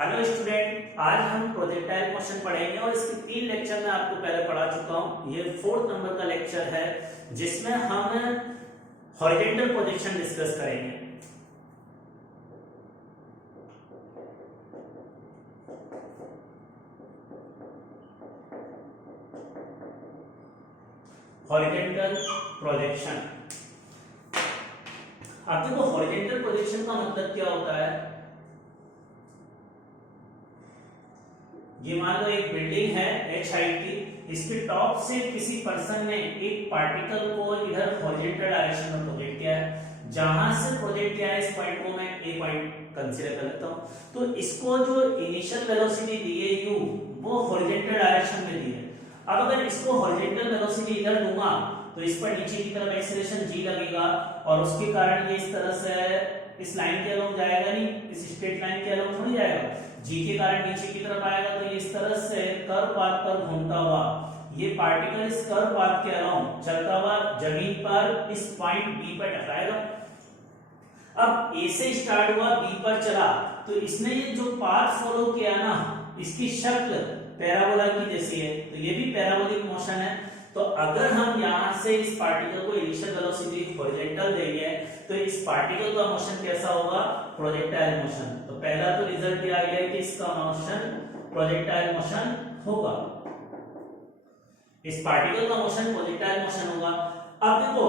Hello student, आज हम projectile motion पढ़ेंगे और इसके 3 लेक्चर में आपको पहले पढ़ा चुका हूं। ये 4th नंबर का लेक्चर है जिसमें हम हॉरिजॉन्टल प्रोजेक्शन डिस्कस करेंगे। Horizontal projection. अब देखो, हॉरिजॉन्टल प्रोजेक्शन का मतलब क्या होता है। ये मान लो एक बिल्डिंग है HIT, इसके टॉप से किसी पर्सन ने एक पार्टिकल को इधर हॉरिजॉन्टल डायरेक्शन में प्रोजेक्ट किया है। जहां से प्रोजेक्ट किया है इस पॉइंट को मैं A पॉइंट कंसीडर कर लेता हूं। तो इसको जो इनिशियल वेलोसिटी दी है u, वो हॉरिजॉन्टल डायरेक्शन में दी है। अब अगर इसको हॉरिजॉन्टल वेलोसिटी इधर दूंगा तो इस पर नीचे की तरफ एक्सीलरेशन g लगेगा और उसके कारण ये इस तरह से इस लाइन के अलोंग जाएगा नहीं, इस स्ट्रेट लाइन के अलोंग थोड़ी जाएगा। जी के कारण नीचे की तरफ आएगा तो ये इस तरह से कर्व पाथ पर घूमता हुआ ये पार्टिकल इस कर्व पाथ के अलोंग चलता हुआ जमीन पर इस पॉइंट बी पर टकराएगा। अब ए से स्टार्ट हुआ, बी पर चला, तो इसने ये जो पाथ फॉलो किया ना, इसकी शक्ल पैराबोला की जैसी है, तो ये भी पैराबोलिक मोशन है। तो अगर हम यहां से इस पार्टिकल को इनिशियल वेलोसिटी हॉरिजॉन्टल देंगे तो इस पार्टिकल का मोशन कैसा होगा? Projectile motion. तो पहला तो रिजल्ट ये आ गया कि इसका मोशन प्रोजेक्टाइल मोशन होगा, इस पार्टिकल का मोशन प्रोजेक्टाइल मोशन होगा। अब देखो,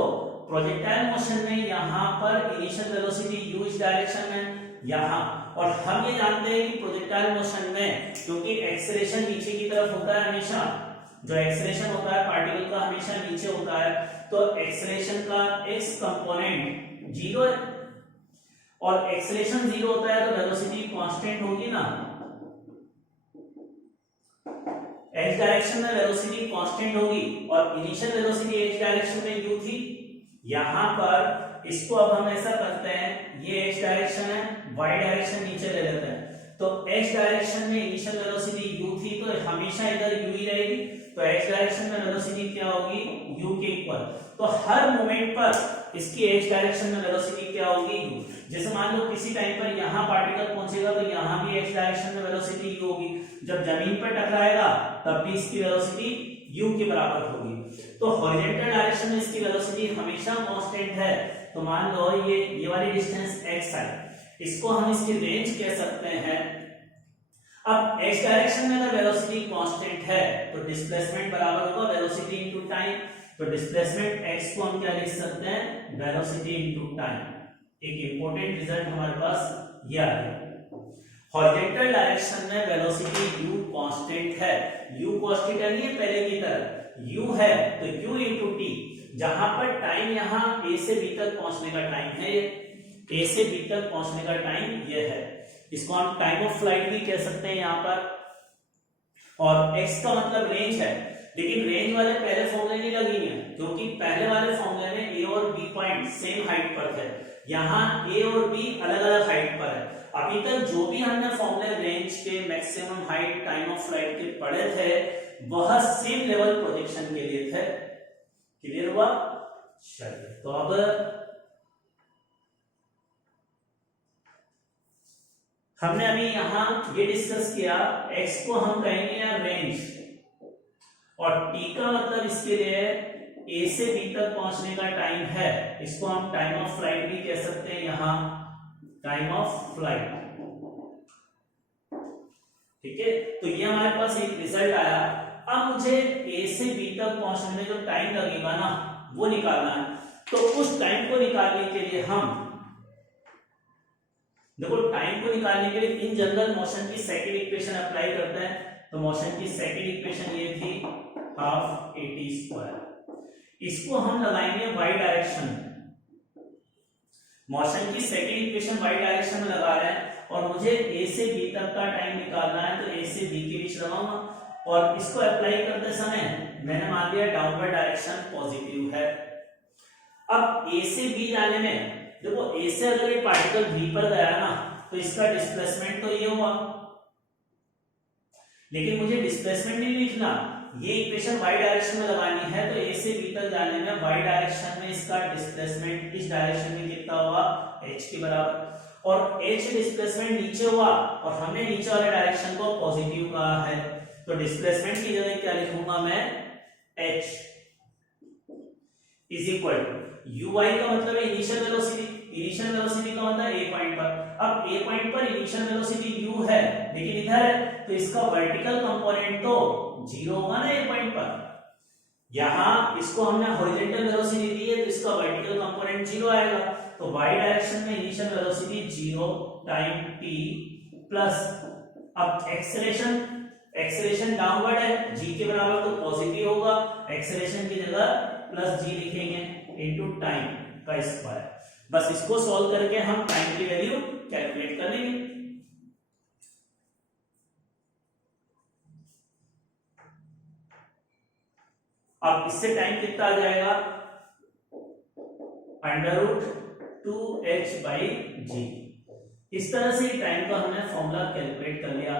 प्रोजेक्टाइल मोशन में यहां पर इनिशियल वेलोसिटी u इस डायरेक्शन में यहां, और हम ये जानते हैं कि प्रोजेक्टाइल मोशन में क्योंकि एक्सेलरेशन नीचे की तरफ होता है, हमेशा जो एक्सेलरेशन होता है पार्टिकल का हमेशा नीचे होता है, तो एक्सेलरेशन का x कंपोनेंट 0 है और एक्सेलरेशन 0 होता है तो वेलोसिटी कांस्टेंट होगी ना। x डायरेक्शन में वेलोसिटी कांस्टेंट होगी और इनिशियल वेलोसिटी x डायरेक्शन में u थी। यहां पर इसको अब हम ऐसा करते हैं, ये x डायरेक्शन है, y डायरेक्शन नीचे ले लेते हैं। तो x डायरेक्शन में इनिशियल वेलोसिटी u थी तो हमेशा इधर u ही रहेगी, तो x डायरेक्शन में वेलोसिटी क्या होगी? u के इक्वल। तो हर मोमेंट पर इसकी x डायरेक्शन में वेलोसिटी क्या होगी? u। जैसे मान लो किसी टाइम पर यहां पार्टिकल पहुंचेगा तो यहां भी x डायरेक्शन में वेलोसिटी u होगी, जब जमीन पर टकराएगा तब भी इसकी वेलोसिटी u के बराबर होगी। तो हॉरिजॉन्टल डायरेक्शन में इसकी वेलोसिटी हमेशा कांस्टेंट है। तो मान लो ये वाली डिस्टेंस x है, इसको हम इसकी रेंज कह सकते हैं। अब x डायरेक्शन में अगर वेलोसिटी कांस्टेंट है तो डिस्प्लेसमेंट बराबर होगा वेलोसिटी इनटू टाइम। तो डिस्प्लेसमेंट x को हम क्या लिख सकते हैं? Velocity into time. एक इंपॉर्टेंट रिजल्ट हमारे पास ये आ गया। हॉरिजॉन्टल डायरेक्शन में वेलोसिटी u कांस्टेंट है, u कांस्टेंट नहीं है पहले की तरह, u है तो u इनटू t। जहां पर टाइम यहां a से b तक पहुंचने का टाइम है, a से b तक पहुंचने का टाइम ये है, इसको हम टाइम ऑफ फ्लाइट भी कह सकते हैं यहां पर। और x का मतलब रेंज है, लेकिन रेंज वाले पहले फॉर्मूले नहीं लगेंगे क्योंकि पहले वाले फॉर्मूले में a और b पॉइंट सेम हाइट पर थे, यहां a और b अलग अलग हाइट पर है। अभी तक जो भी हमने फॉर्मूले रेंज के, maximum height, time of flight के पढ़े थे वह सेम लेवल प्रोजेक्शन के लिए थे। क्लियर हुआ? चलिए, तो अब हमने अभी यहां ये डिस्कस किया, x को हम कहेंगे रेंज और t का मतलब इसके लिए a से b तक पहुंचने का टाइम है, इसको हम टाइम ऑफ फ्लाइट भी कह सकते हैं यहां, टाइम ऑफ फ्लाइट। ठीक है, तो ये हमारे पास एक रिजल्ट आया। अब मुझे a से b तक पहुंचने में जो टाइम लगेगा ना वो निकालना है। तो उस टाइम को निकालने के लिए हम देखो, टाइम को निकालने के लिए इन जनरल मोशन की सेकंड इक्वेशन अप्लाई करते हैं। तो मोशन की सेकंड इक्वेशन ये थी हाफ at²। इसको हम लगाएंगे y डायरेक्शन। मोशन की सेकंड इक्वेशन y डायरेक्शन में लगा रहे हैं और मुझे a से b तक का टाइम निकालना है, तो a से b के बीच लगाऊंगा और इसको अप्लाई करते समय मैंने मान लिया डाउनवर्ड डायरेक्शन पॉजिटिव है। अब a से b जाने में देखो, a से अगर एक पार्टिकल b पर गया ना तो इसका डिस्प्लेसमेंट तो ये हुआ, लेकिन मुझे डिस्प्लेसमेंट नहीं लिखना, ये इक्वेशन y डायरेक्शन में लगानी है। तो a से b तक जाने में y डायरेक्शन में इसका डिस्प्लेसमेंट इस डायरेक्शन में कितना हुआ? h के बराबर। और h डिस्प्लेसमेंट नीचे हुआ और हमने नीचे वाले डायरेक्शन को पॉजिटिव कहा है, तो डिस्प्लेसमेंट की जगह क्या लिखूंगा मैं, h is equal to ui का मतलब है इनिशियल वेलोसिटी, इनिशियल वेलोसिटी का मतलब a पॉइंट पर। अब a पॉइंट पर इनिशियल वेलोसिटी u है लेकिन इधर है, तो इसका वर्टिकल कंपोनेंट तो 0 होगा ना a पॉइंट पर। यहां इसको हमने हॉरिजॉन्टल वेलोसिटी दी है तो इसका वर्टिकल कंपोनेंट 0 आएगा, तो y डायरेक्शन में initial velocity 0 time t plus, अब एक्सेलरेशन डाउनवर्ड है, g के बराबर तो पॉजिटिव होगा, एक्सेलरेशन की जगह प्लस g लिखेंगे इनटू टाइम का स्क्वायर। बस इसको सॉल्व करके हम टाइम की वैल्यू कैलकुलेट कर लेंगे। अब इससे टाइम कितना आ जाएगा, √2h/g। इस तरह से टाइम का हमने फॉर्मूला कैलकुलेट कर लिया।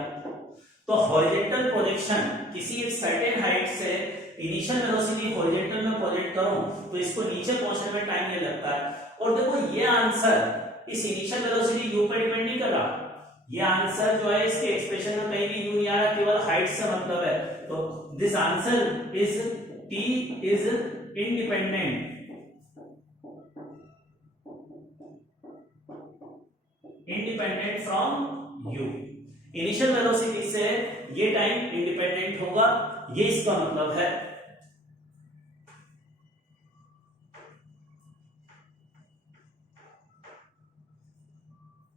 तो हॉरिजॉन्टल प्रोजेक्शन किसी एक सर्टेन हाइट से इनिशियल वेलोसिटी हॉरिजॉन्टल में प्रोजेक्ट करूं तो इसको नीचे पहुंचने में टाइम ये लगता है। और देखो ये आंसर इस इनिशियल वेलोसिटी u पर डिपेंड नहीं कर रहा, ये आंसर जो है इसके एक्सप्रेशन में कहीं भी u नहीं आ रहा, केवल हाइट से मतलब है। तो this answer is t is independent, independent from u। Initial velocity से ये टाइम इंडिपेंडेंट होगा, ये इसका मतलब है।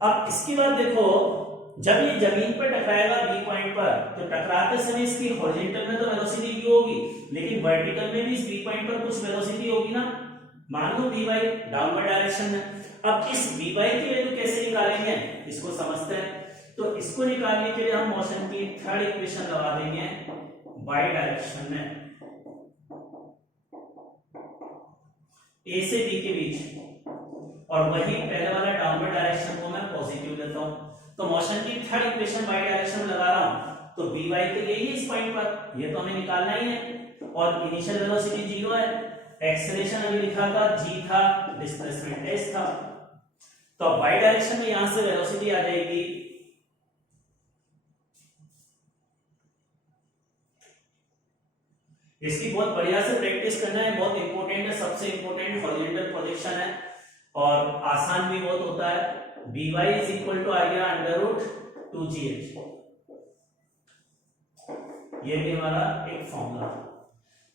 अब इसके बाद देखो, जब ये जमीन पर टकराएगा बी पॉइंट पर, तो टकराते समय इसकी हॉरिजॉन्टल में तो वेलोसिटी u होगी, लेकिन वर्टिकल में भी इस बी पॉइंट पर कुछ वेलोसिटी होगी ना, मान लो dy डाउनवर्ड डायरेक्शन में। अब इस dy की वैल्यू कैसे निकालेंगे इसको समझते हैं। तो इसको निकालने के लिए हम मोशन की थर्ड इक्वेशन लगा देंगे y डायरेक्शन में, a से b के बीच, और वही पहले वाला डाउनवर्ड डायरेक्शन को मैं पॉजिटिव लेता हूं। तो मोशन की थर्ड इक्वेशन y डायरेक्शन में लगा रहा हूं, तो by तो यही है इस पॉइंट पर, ये तो हमें निकालना ही है, और इनिशियल वेलोसिटी 0 है, एक्सेलरेशन अभी लिखा था g था, डिस्प्लेसमेंट s था। तो अब y डायरेक्शन में यहां से वेलोसिटी आ जाएगी इसकी बहुत बढ़िया से प्रैक्टिस करना है, बहुत इंपॉर्टेंट है, सबसे इंपॉर्टेंट हॉरिजॉन्टल प्रोजेक्शन है और आसान भी बहुत होता है। by इज इक्वल टू आ गया √2gh, ये भी हमारा एक फॉर्मूला।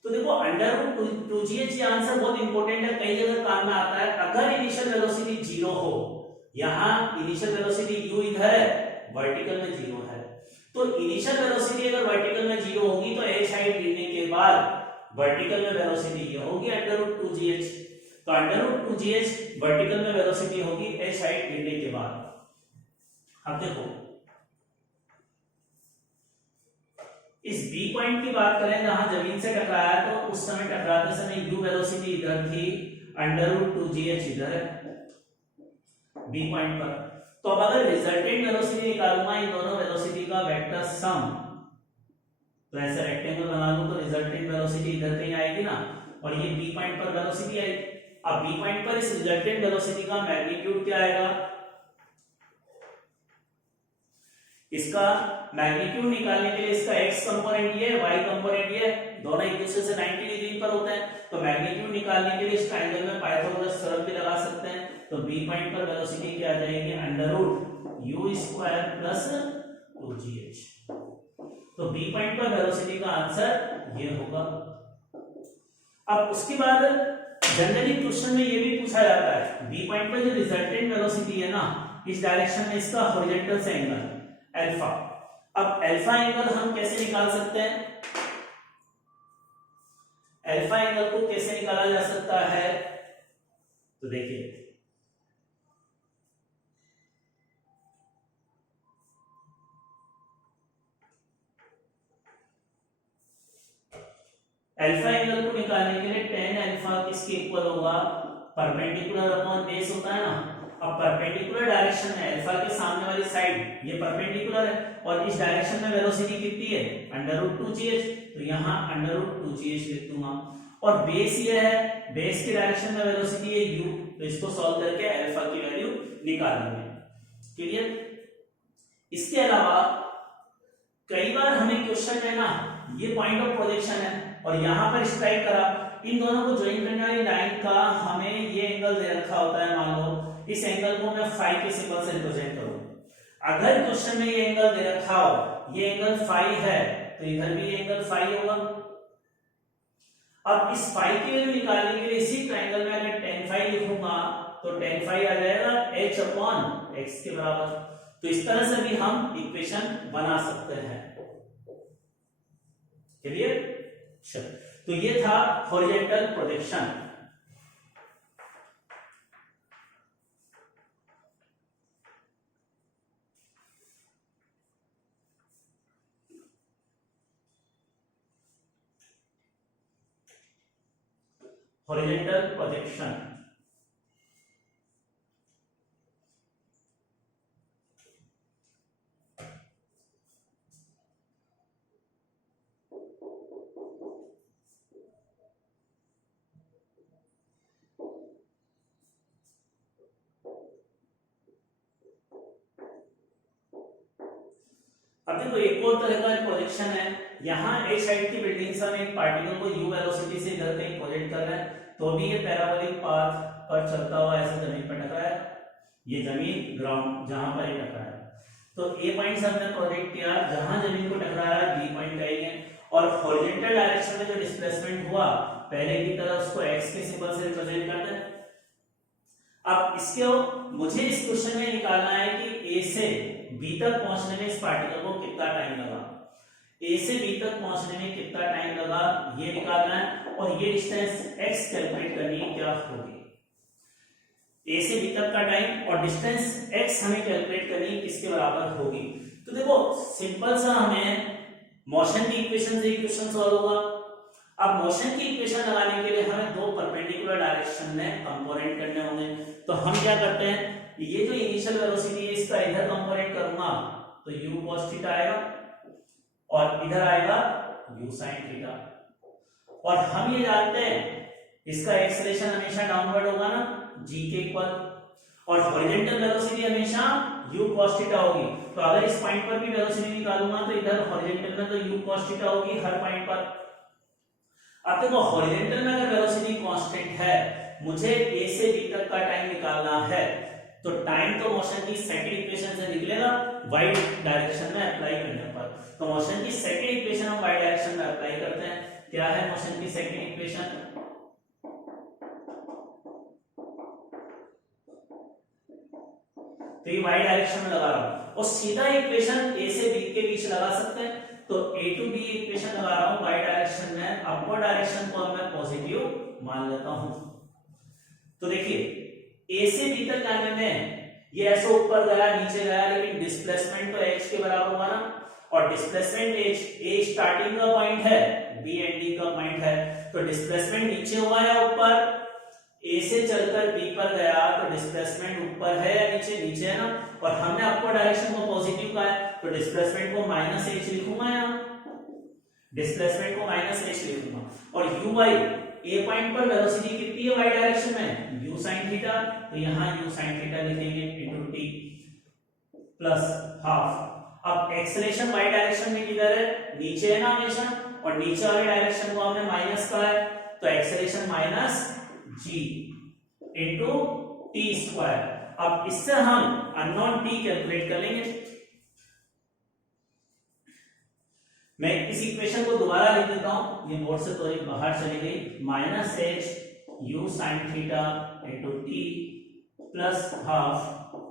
तो देखो √2gh ये आंसर बहुत इंपॉर्टेंट है, कई जगह काम में आता है। अगर इनिशियल वेलोसिटी 0 हो, यहां इनिशियल वेलोसिटी u इधर है, वर्टिकल में 0 है, तो इनिशियल वेलोसिटी अगर वर्टिकल में 0 होगी तो h हाइट गिरने के बाद वर्टिकल में वेलोसिटी ये होगी √2gh। तो √2gh वर्टिकल में वेलोसिटी होगी h हाइट गिरने के बाद। अब देखो इस b पॉइंट की बात करें जहां जमीन से टकराया, तो उस समय टकराते समय u वेलोसिटी इधर थी, √2gh इधर है b पॉइंट पर। तो अब अगर रिजल्टेंट वेलोसिटी निकालूंगा इन दोनों वेलोसिटी का वेक्टर सम, तो ऐसे रेक्टेंगल बना लूं तो रिजल्टेंट वेलोसिटी इधर कहीं आएगी ना, और ये बी पॉइंट पर वेलोसिटी आएगी। अब बी पॉइंट पर इस रिजल्टेंट वेलोसिटी का मैग्नीट्यूड क्या आएगा, इसका मैग्नीट्यूड निकालने के लिए इसका x कंपोनेंट ये है, y कंपोनेंट ये है, दोनों एक दूसरे से 90 डिग्री पर होते हैं। तो मैग्नीट्यूड निकालने के लिए इस ट्रायंगल में पाइथागोरस थ्योरम भी लगा सकते हैं। तो b पॉइंट पर वेलोसिटी क्या आ जाएगी, √u² + 2gh। तो b पॉइंट पर वेलोसिटी का आंसर ये होगा। अब उसके बाद जनरली क्वेश्चन में ये भी पूछा जाता है, b पॉइंट पर जो रिजल्टेंट वेलोसिटी है ना, इस डायरेक्शन में इसका हॉरिजॉन्टल से एंगल अल्फा। अब अल्फा एंगल हम कैसे निकाल सकते हैं, अल्फा एंगल को कैसे निकाला जा सकता है, तो देखिए अल्फा एंगल को निकालने के लिए tan अल्फा किसके इक्वल होगा, परपेंडिकुलर अपॉन बेस होता है ना। अब परपेंडिकुलर डायरेक्शन में अल्फा के सामने वाली साइड ये परपेंडिकुलर है, और इस डायरेक्शन में वेलोसिटी कितनी है, √2gh, तो यहाँ √2gh लिख दूंगा। और बेस ये है, बेस की डायरेक्शन में वेलोसिटी है u, तो इसको सॉल्व करके अल्फा की वैल्यू निकाल लेंगे। क्लियर। इसके अलावा कई बार हमें क्वेश्चन में ना ये पॉइंट ऑफ प्रोजेक्शन है और यहां पर स्ट्राइक करा, इन दोनों को ज्वाइन करने वाली लाइन का हमें ये एंगल दे रखा होता है, मान लो इस एंगल को मैं फाई के सिंबल से रिप्रेजेंट करूं। अगर क्वेश्चन में ये एंगल दे रखा हो, ये एंगल फाई है, तो इधर भी एंगल फाई होगा। अब इस फाई की वैल्यू निकालने के लिए इसी ट्रायंगल में अगर tan फाई लिखूंगा तो tan फाई आ जाएगा h अपॉन x के बराबर। तो इस तरह से भी हम इक्वेशन बना सकते हैं। क्लियर। चलो, तो ये था हॉरिजॉन्टल प्रोजेक्शन। हॉरिजॉन्टल प्रोजेक्शन अब देखो एक और तरह का प्रोजेक्शन है। यहाँ एक साइड की बिल्डिंग से हम एक पार्टिकल को u वेलोसिटी से इधर कहीं प्रोजेक्ट कर रहे हैं, तो भी ये पैराबोलिक पाथ पर चलता हुआ ऐसे जमीन पर टकरा है। ये जमीन ग्राउंड जहां पर ये टकरा है, तो ए पॉइंट से हमने प्रोजेक्ट किया, जहां जमीन को टकराया बी पॉइंट कहेंगे, और हॉरिजॉन्टल डायरेक्शन में जो डिस्प्लेसमेंट हुआ पहले की तरह उसको x के सिंबल से रिप्रेजेंट करते हैं। अब इसके मुझे इस क्वेश्चन में निकालना है कि a से b तक पहुंचने में इस पार्टिकल को कितना टाइम लगा, a से b तक पहुंचने में कितना टाइम लगा ये निकालना है, और ये डिस्टेंस x कैलकुलेट करनी है क्या होगी। a से b तक का टाइम और डिस्टेंस x हमें कैलकुलेट करनी है किसके बराबर होगी। तो देखो सिंपल सा हमें मोशन की इक्वेशन से इक्वेशन सॉल्व होगा। अब मोशन की इक्वेशन लगाने के लिए हमें दो परपेंडिकुलर डायरेक्शन में कंपोनेंट करने होंगे। तो हम क्या करते हैं, ये जो इनिशियल वेलोसिटी है इसका इधर कंपोनेंट करूंगा तो u cos थीटा आएगा और इधर आएगा u sin थीटा। और हम ये जानते हैं इसका एक्सेलरेशन हमेशा डाउनवर्ड होगा ना g के इक्वल, और हॉरिजॉन्टल वेलोसिटी हमेशा u cos थीटा होगी। तो अगर इस पॉइंट पर भी वेलोसिटी निकालूंगा तो इधर हॉरिजॉन्टल में तो u cos थीटा होगी हर पॉइंट पर। अब देखो हॉरिजॉन्टल में अगर वेलोसिटी कांस्टेंट है, मुझे a से b तक का टाइम निकालना है, तो टाइम तो मोशन की सेकंड इक्वेशन से निकलेगा y डायरेक्शन में अप्लाई करने पर। तो मोशन की सेकंड इक्वेशन हम y डायरेक्शन में अप्लाई करते हैं। क्या है मोशन की सेकंड इक्वेशन, तो ये y डायरेक्शन में लगा रहा हूं और सीधा इक्वेशन a से b के बीच लगा सकते हैं। तो a टू b इक्वेशन लगा रहा हूं y डायरेक्शन में, अपवर्ड डायरेक्शन को मैं पॉजिटिव मान लेता हूं। तो देखिए a से b तक जाने में ये ऐसे ऊपर गया नीचे गया, लेकिन डिस्प्लेसमेंट तो h के बराबर हुआ ना, और डिस्प्लेसमेंट h a स्टार्टिंग का पॉइंट है, b एंडिंग का पॉइंट है। तो डिस्प्लेसमेंट नीचे हुआ या ऊपर, a से चलकर b पर गया तो डिस्प्लेसमेंट ऊपर है या नीचे, नीचे है ना, और हमने अपवर्ड डायरेक्शन को पॉजिटिव कहा है तो डिस्प्लेसमेंट को -h लिखूंगा यहाँ, डिस्प्लेसमेंट को -h लिखूंगा। और uy a पॉइंट पर वेलोसिटी कितनी है y डायरेक्शन में, u sin थीटा, तो यहाँ u sin थीटा लिखेंगे इनटू t प्लस हाफ। अब एक्सेलरेशन y डायरेक्शन में किधर है, नीचे है ना हमेशा, और नीचे वाले डायरेक्शन को हमने माइनस कहा है, तो acceleration minus g into t square. अब इससे हम अननोन t कैलकुलेट कर लेंगे। मैं इस इक्वेशन को दोबारा लिख देता हूं, ये बोर्ड से थोड़ी बाहर चली गई, -h u sin theta into t plus half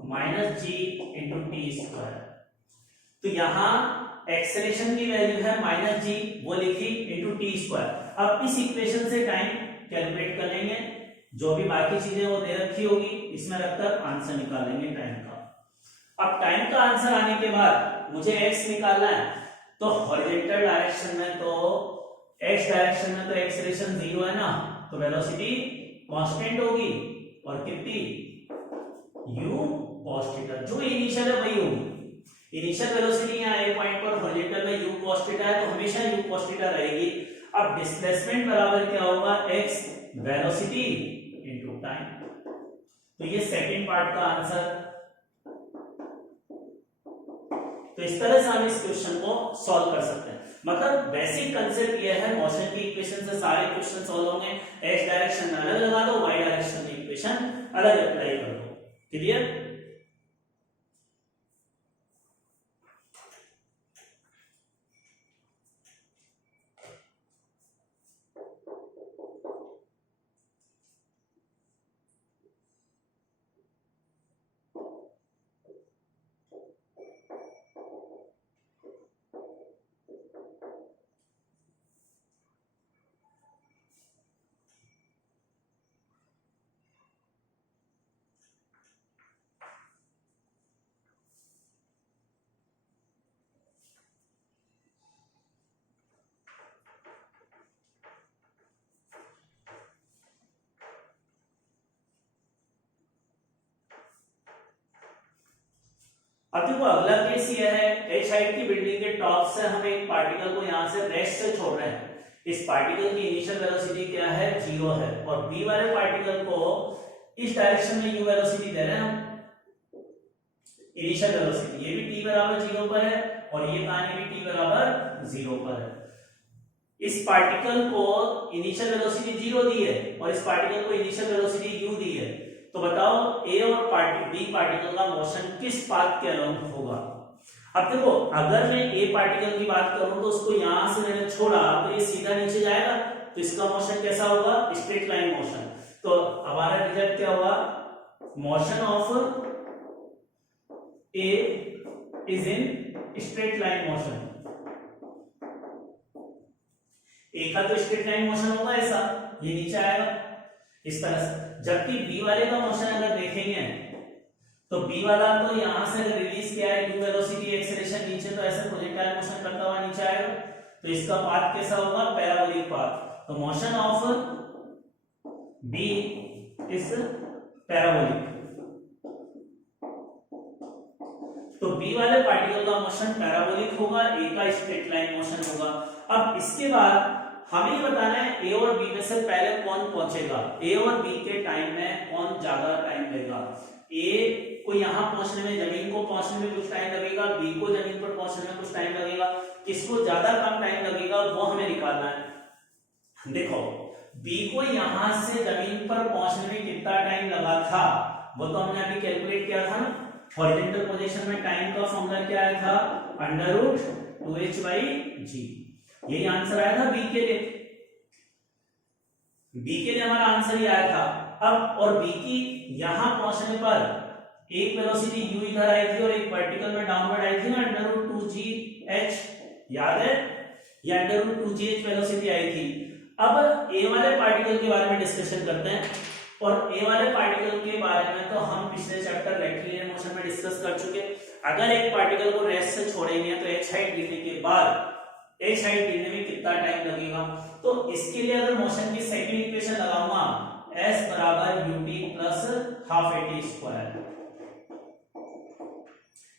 -g into t square. तो यहां एक्सेलरेशन की वैल्यू है -g, वो लिखी इनटू t स्क्वायर। अब इस इक्वेशन से टाइम कैलकुलेट कर लेंगे, जो भी बाकी चीजें वो दे रखी होगी इसमें रखकर आंसर निकालेंगे टाइम का। अब टाइम का आंसर आने के बाद मुझे x निकालना है, तो हॉरिजॉन्टल डायरेक्शन में तो x डायरेक्शन में तो एक्सेलरेशन 0 है ना, तो वेलोसिटी कांस्टेंट होगी और कितनी u cos थीटा, जो इनिशियल है वही होगी। इनिशियल वेलोसिटी यहाँ a पॉइंट पर हॉरिजॉन्टल में u cos थीटा है तो हमेशा u cos थीटा रहेगी। अब डिस्प्लेसमेंट बराबर क्या होगा, x वेलोसिटी इनटू टाइम। तो ये सेकंड पार्ट का आंसर तो इस तरह से हम इस क्वेश्चन को सॉल्व कर सकते हैं। मतलब बेसिक कंसेप्ट ये है, मोशन की इक्वेशन से सारे क्वेश्चन सॉल्व होंगे। एक्स डायरेक्शन में अलग लगा दो, वाई डायरेक्शन में इक्वेशन अलग अप्लाई कर दो। क्लियर? अब देखो अगला केस ये है, एच हाइट की बिल्डिंग के टॉप से हम एक पार्टिकल को यहां से रेस्ट से छोड़ रहे हैं। इस पार्टिकल की इनिशियल वेलोसिटी क्या है? 0 है। और बी वाले पार्टिकल को इस डायरेक्शन में यू वेलोसिटी दे रहे हैं हम, इनिशियल वेलोसिटी। ये भी t बराबर 0 पर है और ये कहानी भी t बराबर 0 पर है। इस पार्टिकल को इनिशियल वेलोसिटी 0 दी है और इस पार्टिकल को इनिशियल वेलोसिटी u दी है। तो बताओ ए और बी पार्टिकल का मोशन किस पाथ के अलोंग होगा? अब देखो अगर मैं ए पार्टिकल की बात करूं तो उसको यहां से मैंने छोड़ा तो ये सीधा नीचे जाएगा, तो इसका मोशन कैसा होगा? Straight line motion. तो हमारा रिजल्ट क्या होगा? Motion of A is in straight line motion. A का तो स्ट्रेट लाइन मोशन होगा ऐसा, ये नीचे आएगा इस तरह से। जबकि बी वाले का मोशन अगर देखेंगे तो बी वाला तो यहां से रिलीज किया है यू वेलोसिटी एक्सेलरेशन नीचे, तो ऐसे प्रोजेक्टाइल मोशन करता हुआ नीचे आएगा। तो इसका पाथ कैसा होगा? Parabolic path. तो motion of B is parabolic. तो बी वाले पार्टिकल का मोशन पैराबोलिक होगा, ए का स्ट्रेट लाइन मोशन होगा। अब इसके बाद हमें ये बताना है ए और बी में से पहले कौन पहुंचेगा, ए और बी के टाइम में कौन ज्यादा टाइम लेगा। ए को यहां पहुंचने में, जमीन को पहुंचने में कुछ टाइम लगेगा, बी को जमीन पर पहुंचने में कुछ टाइम लगेगा। किसको ज्यादा कम टाइम लगेगा वो हमें निकालना है। देखो बी को यहां से जमीन पर पहुंचने में कितना टाइम लगा था वो तो हमने अभी कैलकुलेट किया था ना। हॉरिजॉन्टल पोजीशन में टाइम का फॉर्मूला क्या आया था? √2h/g। यही आंसर आया था बी के लिए। बी के लिए हमारा आंसर ही आया था। अब और बी की यहां पहुंचने पर एक वेलोसिटी u इधर आई थी और एक वर्टिकल में डाउनवर्ड आई थी ना, √2gh, याद है? ये √2gh वेलोसिटी आई थी। अब ए वाले पार्टिकल के बारे में डिस्कशन करते हैं। और ए वाले पार्टिकल के बारे में तो हम पिछले चैप्टर रेक्टिलिनियर मोशन में डिस्कस कर चुके। अगर एक पार्टिकल को रेस्ट से छोड़ेंगे तो एच हाइट गिरने के बाद एच हाइट गिरने में कितना टाइम लगेगा? तो इसके लिए अगर मोशन की सेकंड इक्वेशन लगाऊंगा, s बराबर ut plus half at square,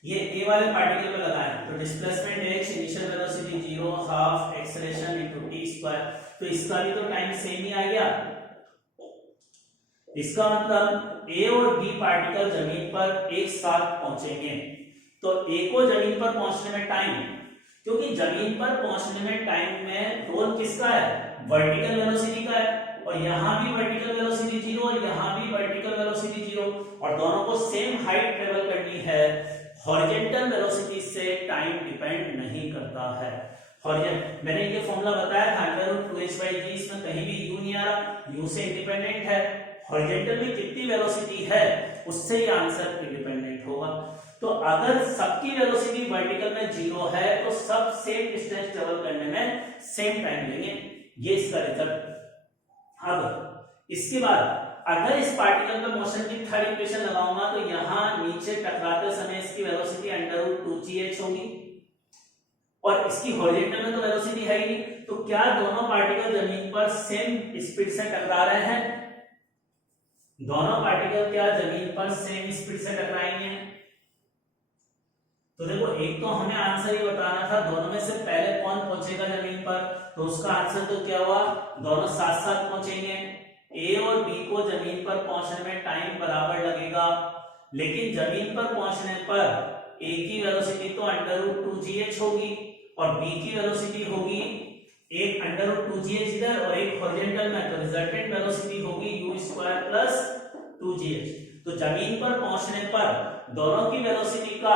ये ए वाले पार्टिकल पे लगाएं तो displacement x, initial velocity 0, half acceleration into t square. तो इसका भी तो टाइम सेम ही आ गया। इसका मतलब ए और बी पार्टिकल जमीन पर एक साथ पहुंचेंगे। तो ए को जमीन पर पहुंचने में टाइम, क्योंकि जमीन पर पहुंचने में टाइम में रोल किसका है? वर्टिकल वेलोसिटी का है। और यहां भी वर्टिकल वेलोसिटी 0 और यहां भी वर्टिकल वेलोसिटी 0 और दोनों को सेम हाइट ट्रेवल करनी है। हॉरिजॉन्टल वेलोसिटी से टाइम डिपेंड नहीं करता है। मैंने ये फॉर्मूला बताया था, √2h/g, इसमें कहीं भी u नहीं आ रहा, u से इंडिपेंडेंट है। हॉरिजॉन्टल में कितनी वेलोसिटी है उससे ही आंसर इंडिपेंडेंट होगा। तो अगर सबकी वेलोसिटी वर्टिकल में 0 है तो सब सेम डिस्टेंस ट्रेवल करने में सेम टाइम लेंगे। ये इसका रिजल्ट। अब इसके बाद अगर इस पार्टिकल पे मोशन की थर्ड इक्वेशन लगाऊंगा तो यहां नीचे टकराते समय इसकी वेलोसिटी √2gh होगी और इसकी हॉरिजॉन्टल में तो वेलोसिटी है ही नहीं। तो क्या दोनों पार्टिकल जमीन पर सेम स्पीड से टकरा रहे हैं? दोनों पार्टिकल क्या जमीन पर सेम स्पीड से टकराएंगे? तो देखो एक तो हमें आंसर ही बताना था दोनों में से पहले कौन पहुंचेगा जमीन पर, तो उसका आंसर तो क्या हुआ? दोनों साथ साथ पहुंचेंगे। ए और बी को जमीन पर पहुंचने में टाइम बराबर लगेगा, लेकिन जमीन पर पहुंचने पर ए की वेलोसिटी तो √2gh होगी और बी की वेलोसिटी होगी एक √2gh इधर और एक हॉरिजॉन्टल में, तो रिजल्टेंट वेलोसिटी होगी u² + 2gh। तो जमीन पर पहुंचने पर दोनों की वेलोसिटी का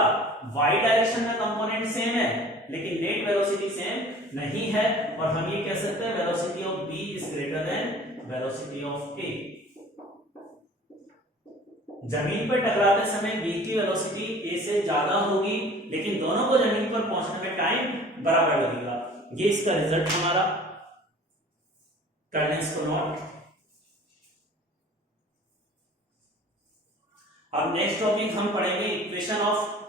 y डायरेक्शन में कंपोनेंट सेम है लेकिन नेट वेलोसिटी सेम नहीं है और हम ये कह सकते हैं velocity of b is greater than velocity of a। जमीन पर टकराते समय b की वेलोसिटी a से ज्यादा होगी लेकिन दोनों को जमीन पर पहुंचने में टाइम बराबर लगेगा। ये इसका रिजल्ट हमारा, कर लें इसको नोट। अब नेक्स्ट टॉपिक हम पढ़ेंगे equation of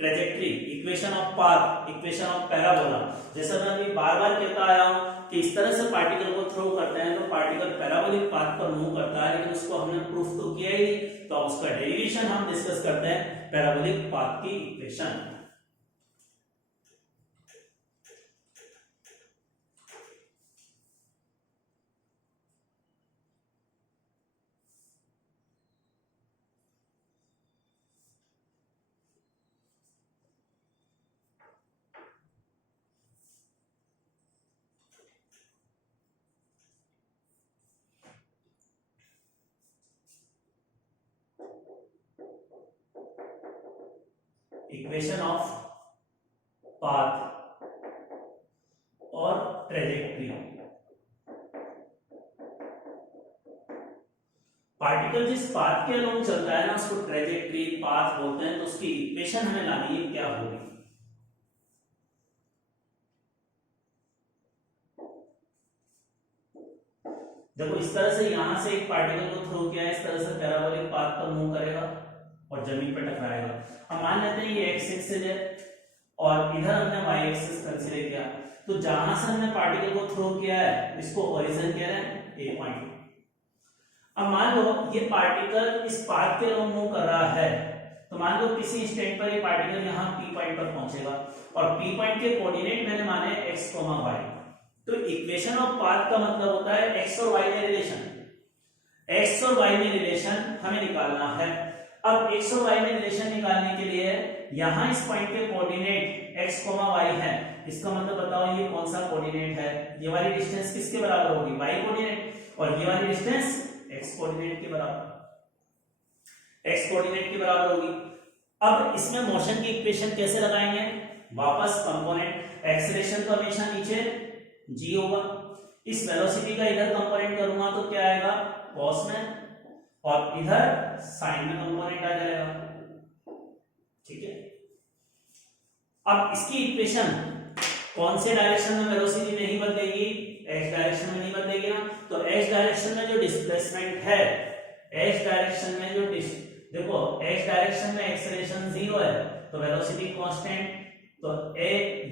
trajectory, equation of path, equation of parabola. जैसा मैं अभी बार बार कहता आया हूं कि इस तरह से पार्टिकल को थ्रो करते हैं तो पार्टिकल पैराबोलिक पाथ पर मूव करता है, लेकिन उसको हमने प्रूफ तो किया ही नहीं, तो अब उसका डेरिवेशन हम डिस्कस करते हैं, पैराबोलिक पाथ की इक्वेशन। इक्वेशन ऑफ पाथ और ट्रेजेक्टरी। पार्टिकल जिस पाथ के अलोंग चलता है ना उसको ट्रेजेक्टरी पाथ बोलते हैं, तो उसकी इक्वेशन हमें लानी है, क्या होगी। देखो इस तरह से यहां से एक पार्टिकल को थ्रो किया है, इस तरह से पैराबोलिक पाथ पर मूव करेगा और जमीन पर टकराएगा। हम मान लेते हैं ये एक्स एक्सिस है और इधर हमने वाई एक्सिस कंसीडर किया, तो जहां से हमने पार्टिकल को थ्रो किया है इसको ओरिजिन कह रहे हैं, ए पॉइंट। अब मान लो ये पार्टिकल इस पाथ के अलोंग मूव कर रहा है, तो मान लो किसी इंस्टेंट पर ये पार्टिकल यहाँ पी पॉइंट पर पहुंचेगा और पी पॉइंट के कोऑर्डिनेट मैंने माने x, y। तो इक्वेशन ऑफ पाथ का मतलब होता है x और y में रिलेशन, x और y में रिलेशन हमें निकालना है। अब x और y में रिलेशन निकालने के लिए यहां इस पॉइंट के कोऑर्डिनेट x, y है, इसका मतलब बताओ ये कौन सा कोऑर्डिनेट है। ये वाली डिस्टेंस किसके बराबर होगी, y कोऑर्डिनेट, और ये वाली डिस्टेंस x कोऑर्डिनेट के बराबर, x कोऑर्डिनेट के बराबर होगी। अब इसमें मोशन की इक्वेशन कैसे लगाएंगे, वापस कंपोनेंट, एक्सेलरेशन तो हमेशा नीचे g होगा, इस वेलोसिटी का इधर कंपोनेंट करूंगा तो क्या आएगा, cos में, और इधर साइन में कंपोनेंट आ जाएगा। ठीक है, अब इसकी इक्वेशन कौन से डायरेक्शन में वेलोसिटी नहीं बदलेगी, x डायरेक्शन में नहीं बदलेगी ना, तो x डायरेक्शन में जो डिस्प्लेसमेंट है, x डायरेक्शन में जो देखो x डायरेक्शन में एक्सेलरेशन 0 है तो वेलोसिटी कांस्टेंट, तो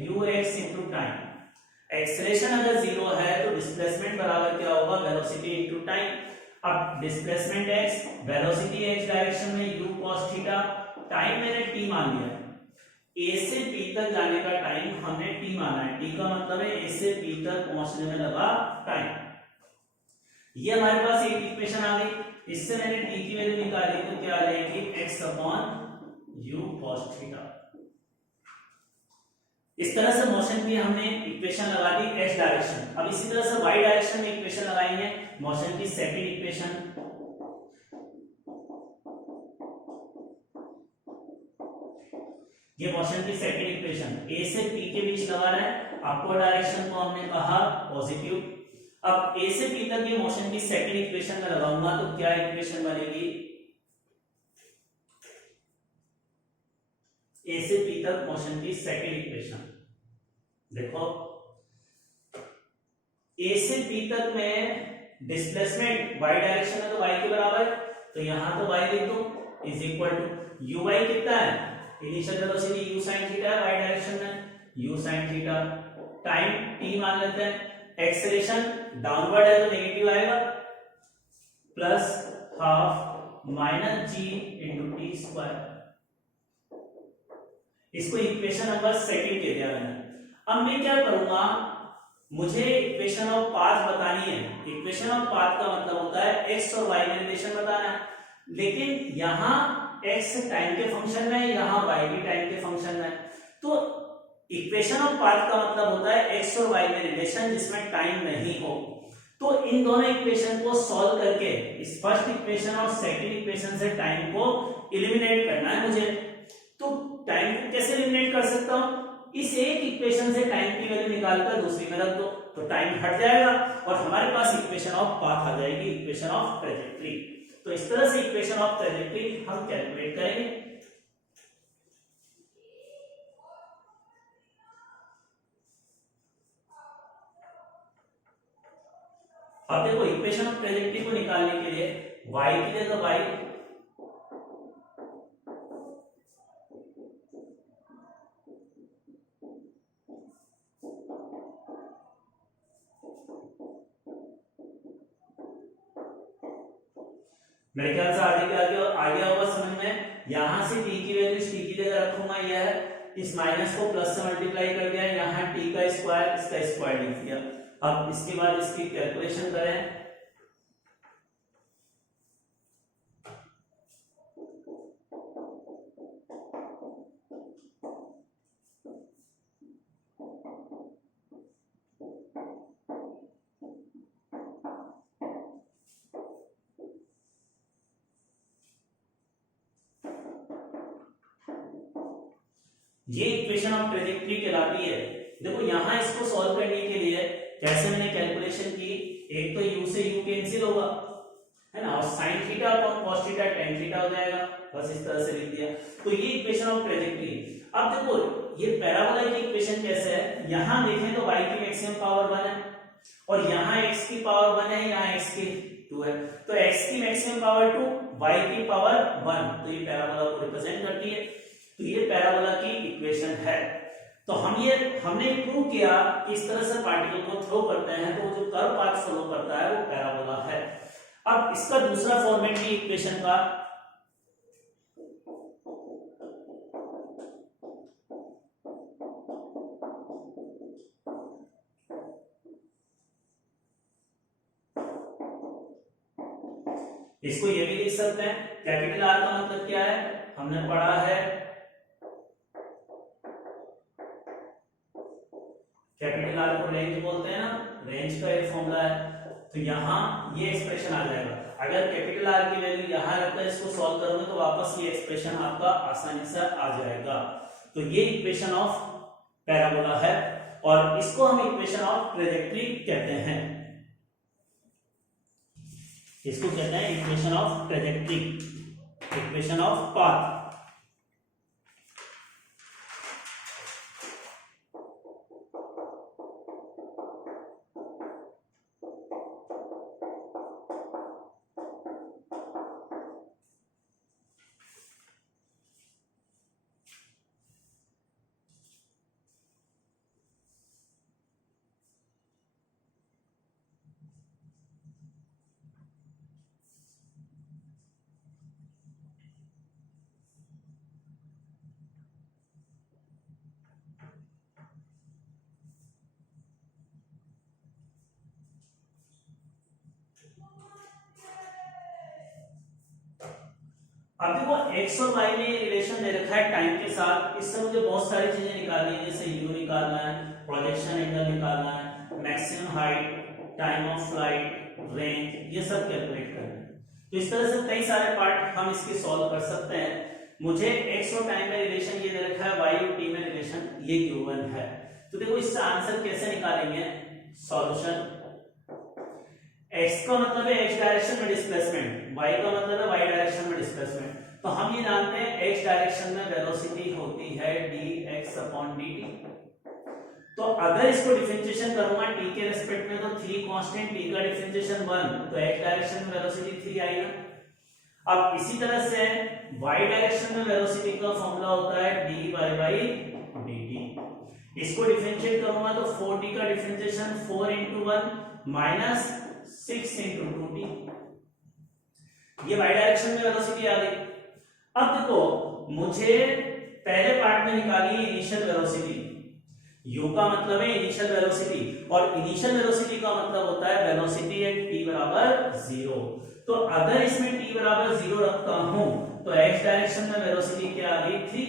ux इनटू टाइम। एक्सेलरेशन अगर 0 है तो डिस्प्लेसमेंट बराबर क्या होगा, वेलोसिटी इनटू टाइम। अब displacement x, velocity x direction में u cos थीटा, टाइम मैंने t मान लिया, a से p तक जाने का टाइम हमने t माना है, t का मतलब है a से p तक पहुंचने में लगा टाइम। ये हमारे पास एक इक्वेशन आ गई, इससे मैंने t की वैल्यू निकाली तो क्या आ जाएगी, x upon u cos theta. इस तरह से मोशन की हमने इक्वेशन लगा दी x डायरेक्शन। अब इसी तरह से y डायरेक्शन में इक्वेशन लगाएंगे, मोशन की सेकंड इक्वेशन, ये मोशन की सेकंड इक्वेशन a से p के बीच लगा रहे हैं, अपवर्ड डायरेक्शन को हमने कहा पॉजिटिव। अब a से p तक ये मोशन की सेकंड इक्वेशन में लगाऊंगा तो क्या इक्वेशन बनेगी, a से p तक मोशन की सेकंड इक्वेशन। देखो a से p तक में डिस्प्लेसमेंट y डायरेक्शन में तो y के बराबर, तो यहां तो y लिख दो इज इक्वल टू uy कितना है, initial velocity u sin theta है y डायरेक्शन में, u sin theta, time t मान लेते हैं, एक्सेलरेशन डाउनवर्ड है तो नेगेटिव आएगा, plus half minus g into T square. इसको इक्वेशन नंबर सेकंड कह दिया मैंने। अब मैं क्या करूंगा, मुझे इक्वेशन ऑफ पाथ बतानी है। इक्वेशन ऑफ पाथ का मतलब होता है x और y में रिलेशन बताना है, लेकिन यहां x टाइम के फंक्शन में है, यहाँ y भी टाइम के फंक्शन में है। तो इक्वेशन ऑफ पाथ का मतलब होता है x और y में रिलेशन जिसमें टाइम नहीं हो। तो इन दोनों इक्वेशन को सॉल्व करके इस फर्स्ट इक्वेशन और सेकंड इक्वेशन से टाइम को एलिमिनेट करना है मुझे। तो टाइम को कैसे एलिमिनेट कर सकता हूं? इस एक इक्वेशन से टाइम की वैल्यू निकालकर दूसरी में रख दो तो टाइम हट जाएगा और हमारे पास इक्वेशन ऑफ पाथ आ जाएगी, इक्वेशन ऑफ ट्रैजेक्टरी। तो इस तरह से इक्वेशन ऑफ ट्रैजेक्टरी हम कैलकुलेट करेंगे। अब देखो इक्वेशन ऑफ ट्रैजेक्टरी को निकालने के लिए y की जगह y, मेरे ख्याल से आगे होगा समझ में। यहां से t की वैल्यू t की जगह रखूंगा, यह है इस माइनस को प्लस से मल्टीप्लाई कर दिया, यहाँ t का स्क्वायर इसका स्क्वायर लिख दिया। अब इसके बाद इसकी कैलकुलेशन करें। ये इक्वेशन ऑफ ट्रैजेक्टरी कहलाती है। देखो यहां इसको सॉल्व करने के लिए कैसे मैंने कैलकुलेशन की, एक तो u से u कैंसिल होगा, है ना, और sin theta upon cos theta tan theta हो जाएगा, बस इस तरह से लिख दिया। तो ये इक्वेशन ऑफ ट्रैजेक्टरी। अब देखो ये पैराबोला की इक्वेशन कैसे है, यहां देखें तो y की मैक्सिमम पावर 1 है और यहां x की पावर 1 है, यहां x की 2 है। तो x की मैक्सिमम पावर 2, y की पावर 1, तो ये पैराबोला को रिप्रेजेंट करती है। तो ये पैराबोला की इक्वेशन है। तो हमने प्रूव किया इस तरह से पार्टिकल को थ्रो करते हैं तो जो कर्व पाथ फॉलो करता है वो पैराबोला है। अब इसका दूसरा फॉर्मेट भी इक्वेशन का, इसको ये भी लिख सकते हैं। कैपिटल आर का मतलब क्या है, हमने पढ़ा है कैपिटल आर को रेंज बोलते हैं ना, रेंज का एक फॉर्मूला है। तो यहाँ ये एक्सप्रेशन आ जाएगा। अगर कैपिटल आर की वैल्यू यहाँ रखकर इसको सॉल्व करोगे तो वापस ये एक्सप्रेशन आपका आसानी से आ जाएगा। तो ये इक्वेशन ऑफ पैराबोला है और इसको हम इक्वेशन ऑफ ट्रैजेक्टरी कहते हैं। इसको कहते हैं equation of trajectory, equation of path. अब देखो x और y में रिलेशन दे रखा है टाइम के साथ। इससे मुझे बहुत सारी चीजें निकालनी है, जैसे u निकालना है, प्रोजेक्शन एंगल निकालना है, maximum height, time of flight, range, ये सब कैलकुलेट करना है। तो इस तरह से कई सारे पार्ट हम इसके सॉल्व कर सकते हैं। मुझे x और टाइम में रिलेशन ये दे रखा है, y और t में रिलेशन ये गिवन है। तो देखो इससे आंसर कैसे निकालेंगे, सॉल्यूशन। x का मतलब है x डायरेक्शन में डिस्प्लेसमेंट, y का मतलब है y डायरेक्शन में डिस्प्लेसमेंट। तो हम ये जानते हैं x डायरेक्शन में वेलोसिटी होती है dx अपॉन dt। तो अगर इसको डिफरेंशिएशन करूंगा t के रेस्पेक्ट में तो 3 कांस्टेंट, t का डिफरेंशिएशन 1, तो x डायरेक्शन में वेलोसिटी 3 आएगा। अब इसी तरह से y डायरेक्शन में वेलोसिटी का फॉर्मूला होता है dy बाई dt। इसको डिफरेंशिएट करूंगा तो 4t का differentiation 4 into 1 minus 6 into 2t। ये y डायरेक्शन में वेलोसिटी आ गई। अब देखो मुझे पहले पार्ट में निकाली है इनिशियल वेलोसिटी। u का मतलब है इनिशियल वेलोसिटी और इनिशियल वेलोसिटी का मतलब होता है वेलोसिटी एट t बराबर 0। तो अगर इसमें t बराबर 0 रखता हूं तो x डायरेक्शन में वेलोसिटी क्या आ गई 3।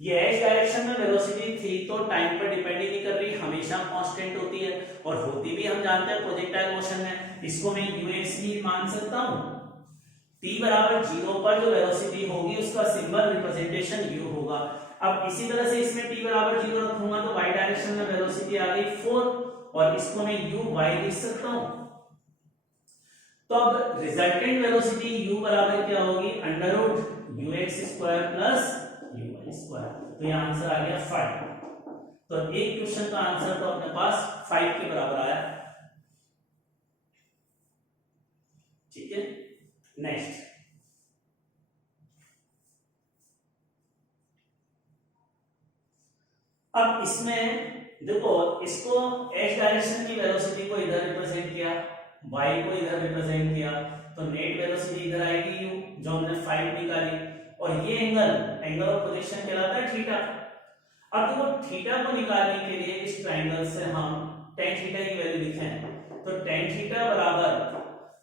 ये x डायरेक्शन में वेलोसिटी थी तो टाइम पर डिपेंड ही नहीं कर रही, हमेशा कांस्टेंट होती है और होती भी हम जानते हैं प्रोजेक्टाइल मोशन में। इसको मैं ux भी मान सकता हूं। t बराबर 0 पर जो वेलोसिटी होगी उसका सिंबल रिप्रेजेंटेशन u होगा। अब इसी तरह से इसमें t बराबर 0 रखूंगा तो y डायरेक्शन में वेलोसिटी आ गई 4 और इसको मैं uy लिख सकता हूं। तो अब रिजल्टेंट वेलोसिटी u बराबर क्या होगी under root ux square plus uy square. तो ये आंसर आ गया 5। तो एक क्वेश्चन का आंसर तो अपने पास 5 के बराबर आया। ठीक है, नेक्स्ट अब इसमें देखो, इसको x डायरेक्शन की वेलोसिटी को इधर रिप्रेजेंट किया, y को इधर रिप्रेजेंट किया, तो नेट वेलोसिटी इधर आएगी u जो हमने 5 निकाली, और ये एंगल ऑफ प्रोजेक्शन कहलाता है थीटा। अब देखो थीटा को निकालने के लिए इस ट्रायंगल से हम tan थीटा की वैल्यू लिखें तो tan थीटा बराबर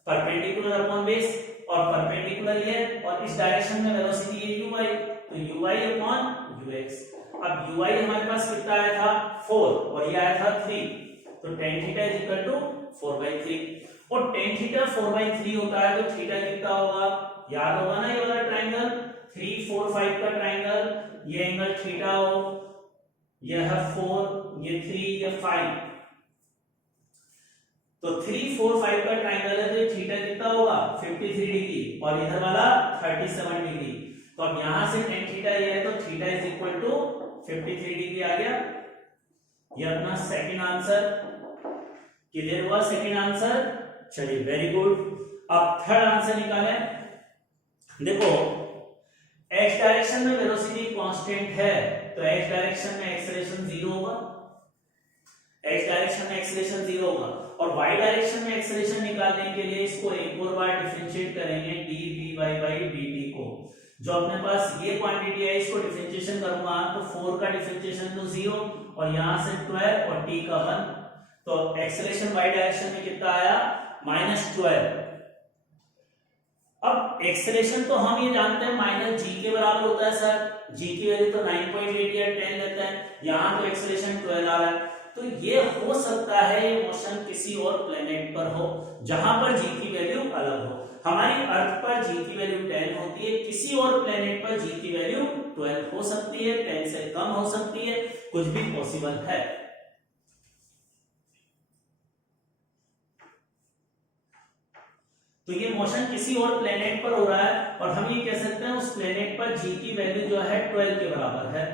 परपेंडिकुलर अपॉन बेस, और परपेंडिकुलर ये और इस डायरेक्शन में वेलोसिटी ये uy, तो uy अपॉन ux। अब uy हमारे पास कितना आया था 4 और ये आया था 3, तो tan theta is equal to 4/3 और tan थीटा 4/3 होता है तो थीटा कितना होगा, याद होगा ना ये वाला ट्रायंगल 3 4 5 का ट्रायंगल, ये एंगल थीटा हो, यह है 4, ये 3, ये 5, तो 3 4 5 का ट्रायंगल है तो थीटा कितना होगा 53 डिग्री और इधर वाला 37 डिग्री। तो अब यहां से tan थीटा ये है तो theta is equal to 53 degree आ गया। ये अपना सेकंड आंसर क्लियर हुआ। सेकंड आंसर, चलिए वेरी गुड। अब थर्ड आंसर निकालें। देखो x डायरेक्शन में वेलोसिटी कांस्टेंट है तो x डायरेक्शन में एक्सेलरेशन 0 होगा, x डायरेक्शन में एक्सेलरेशन 0 होगा, और y डायरेक्शन में एक्सेलरेशन निकालने के लिए इसको एक और बार डिफरेंशिएट करेंगे dvy/dt को। जो अपने पास ये क्वांटिटी है इसको डिफरेंशिएशन करूंगा तो 4 का डिफरेंशिएशन तो 0 और यहां से 12 और t का 1, तो एक्सेलरेशन y डायरेक्शन में कितना आया -12। अब एक्सेलरेशन तो हम ये जानते हैं -g के बराबर होता है सर, g की वैल्यू तो 9.8 या 10 लेते हैं, यहां तो एक्सेलरेशन 12 आ रहा है, तो ये हो सकता है ये मोशन किसी और प्लेनेट पर हो जहां पर g की वैल्यू अलग हो। हमारी अर्थ पर g की वैल्यू 10 होती है, किसी और प्लेनेट पर g की वैल्यू 12 हो सकती है, 10 से कम हो सकती है, कुछ भी पॉसिबल है। तो ये मोशन किसी और प्लेनेट पर हो रहा है और हम ये कह सकते हैं उस प्लेनेट पर g की वैल्यू जो है 12 के बराबर है।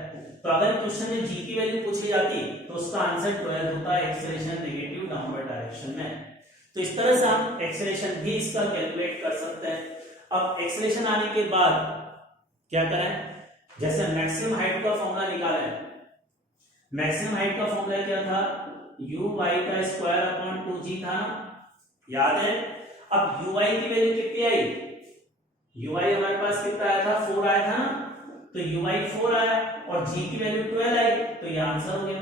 तो अगर क्वेश्चन में g की वैल्यू पूछी जाती तो उसका आंसर 12 होता है एक्सेलरेशन नेगेटिव डाउनवर्ड डायरेक्शन में। तो इस तरह से हम एक्सेलरेशन भी इसका कैलकुलेट कर सकते हैं। अब एक्सेलरेशन आने के बाद क्या करें, जैसे मैक्सिमम हाइट का फॉर्मूला निकालें। मैक्सिमम हाइट का फॉर्मूला क्या था, uy का स्क्वायर अपॉन 2g था, याद है। अब uy की वैल्यू कितनी आई, uy हमारे पास कितना आया था 4 आया था ना, तो uy 4 आया और g की वैल्यू 12 आई, तो ये आंसर हो गया।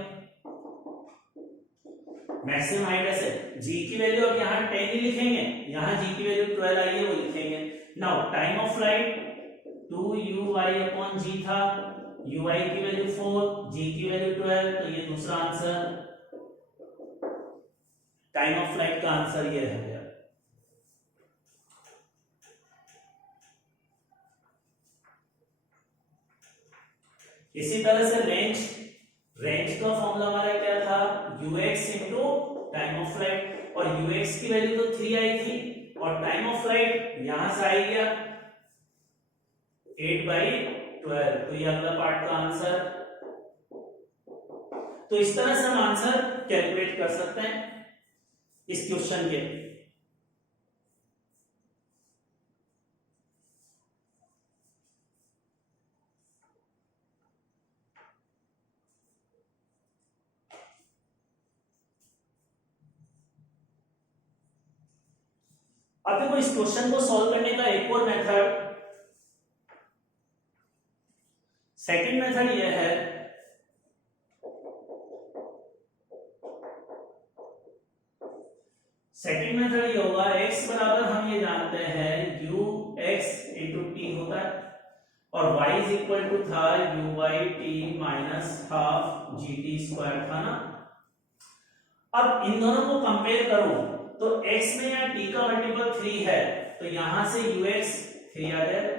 मैक्सिमम हाइट ऐसे g की वैल्यू अब यहाँ 10 ही लिखेंगे, यहाँ g की वैल्यू 12 आई है वो लिखेंगे। Now time of flight 2uy upon g था, uy की वैल्यू 4, g की वैल्यू 12, तो ये दूसरा आंसर टाइम ऑफ फ्लाइट का आंसर ये है। इसी तरह से रेंज का फॉर्मूला हमारा क्या था, ux into time of flight, और ux की वैल्यू तो 3 आई थी और टाइम ऑफ फ्लाइट यहां से आई गया 8/12, तो ये अगला पार्ट का आंसर। तो इस तरह से हम आंसर कैलकुलेट कर सकते हैं इस क्वेश्चन के। अब देखो इस क्वेश्चन को सॉल्व करने का एक और मेथड, सेकंड मेथड ये है, सेकंड मेथड ये होगा x बराबर हम ये जानते हैं ux इंटू टी होता है, और y इज इक्वल टू था u by T minus half G T square था ना। अब इन दोनों को कंपेयर करूं तो x में यहाँ t का मल्टीपल 3 है तो यहां से ux 3 आ जाएगा,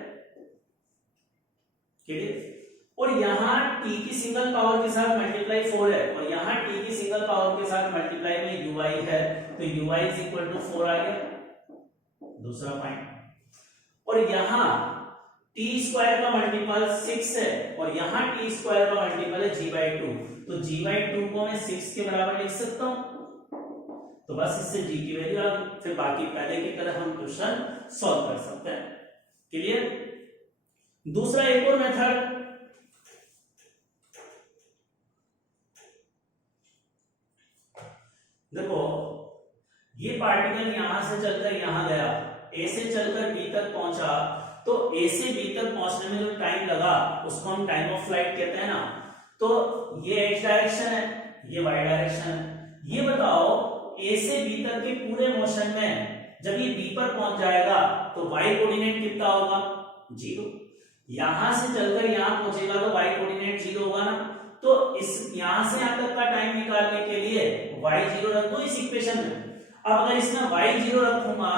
क्लियर। और यहाँ t की सिंगल पावर के साथ मल्टीप्लाई 4 है और यहाँ t की सिंगल पावर के साथ मल्टीप्लाई में ui है तो ui इज इक्वल टू 4 आ गया, दूसरा पॉइंट। और यहाँ t स्क्वायर का मल्टीपल 6 है और यहाँ t स्क्वायर का मल्टीपल है g बाई 2 तो g बाई 2 को मैं 6 के बराबर लिख सकता हूं, तो बस इससे g की वैल्यू आ गई, फिर बाकी पहले की तरह हम क्वेश्चन सॉल्व कर सकते हैं, क्लियर। दूसरा एक और मेथड, देखो ये पार्टिकल यहां से चलकर यहां गया, ए से चलकर बी तक पहुंचा तो ए से बी तक पहुंचने में जो टाइम लगा उसको हम टाइम ऑफ फ्लाइट कहते हैं ना। तो ये x डायरेक्शन है, ये y डायरेक्शन है। ये बताओ ए से बी तक के पूरे मोशन में जब ये बी पर पहुंच जाएगा तो y कोऑर्डिनेट कितना होगा, 0। यहां से चलकर यहां पहुंचेगा तो y कोऑर्डिनेट 0 होगा ना। तो इस यहां से यहां तक का टाइम निकालने के लिए y 0 रख दो इस इक्वेशन में। अब अगर इसमें y 0 रखूंगा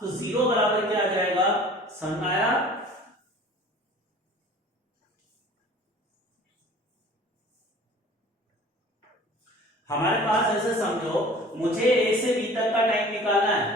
तो 0 बराबर क्या आ जाएगा, समझ आया। हमारे पास ऐसे समझो मुझे a से b तक का टाइम निकालना है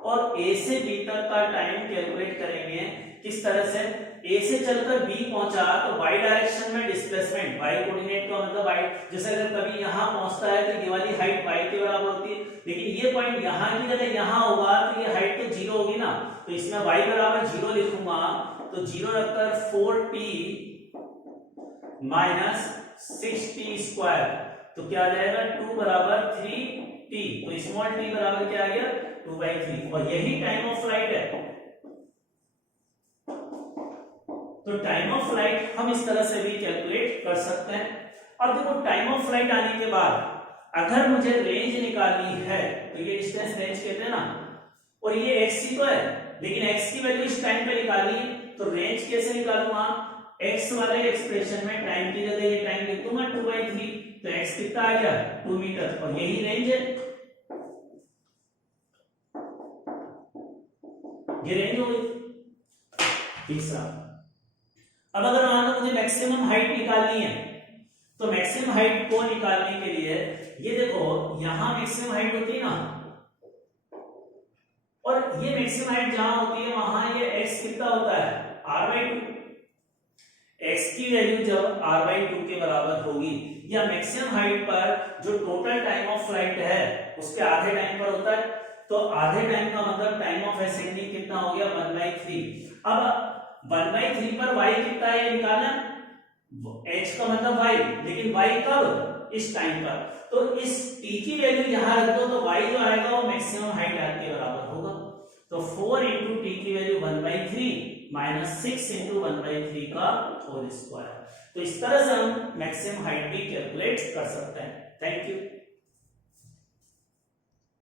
और a से b तक का टाइम कैलकुलेट करेंगे किस तरह से। a से चलकर b पहुंचा तो y डायरेक्शन में डिस्प्लेसमेंट, y कोऑर्डिनेट का मतलब y, जैसे अगर कभी यहां पहुंचता है तो ये वाली हाइट y के बराबर होती है, लेकिन ये पॉइंट यहां की जगह यहां होगा तो ये हाइट तो 0 होगी ना। तो इसमें y बराबर 0 लिखूंगा तो 0 रखकर 4t माइनस 6t स्क्वायर तो क्या आ जाएगा, 2 बराबर 3t। तो स्मॉल t बराबर क्या आ गया, 2/3। और यही टाइम ऑफ फ्लाइट है। तो टाइम ऑफ फ्लाइट हम इस तरह से भी कैलकुलेट कर सकते हैं। अब देखो टाइम ऑफ फ्लाइट आने के बाद अगर मुझे रेंज निकालनी है तो ये डिस्टेंस रेंज कहते हैं ना, और ये x तो है लेकिन x की वैल्यू इस टाइम पे निकालनी है तो रेंज कैसे निकालूंगा, x वाले एक्सप्रेशन में टाइम की जगह ये टाइम लिख दूंगा 2/3 तो x कितना आ गया, 2 मीटर, और यही रेंज है, ये रेंज हो गई। तीसरा, अब अगर मान लो मुझे मैक्सिमम हाइट निकालनी है तो मैक्सिमम हाइट को निकालने के लिए ये देखो यहां मैक्सिमम हाइट होती है ना, और ये मैक्सिमम हाइट जहां होती है वहां ये x कितना होता है, r/2। x की वैल्यू जब r/2 के बराबर होगी या मैक्सिमम हाइट पर जो टोटल टाइम ऑफ फ्लाइट है उसके आधे टाइम पर होता है, तो आधे टाइम का मतलब टाइम ऑफ असेंडिंग कितना हो गया, 1/3। अब 1/3 पर y कितना है ये निकालना, h का मतलब y, लेकिन y कब, इस टाइम पर। तो इस t की वैल्यू यहां रख दो तो y जो आएगा वो मैक्सिमम हाइट के बराबर होगा। तो 4 इंटू टी की वैल्यू 1/3 माइनस 6 इंटू 1/3 का होल स्क्वायर। तो इस तरह से हम मैक्सिमम हाइट भी कैलकुलेट कर सकते हैं। Thank you.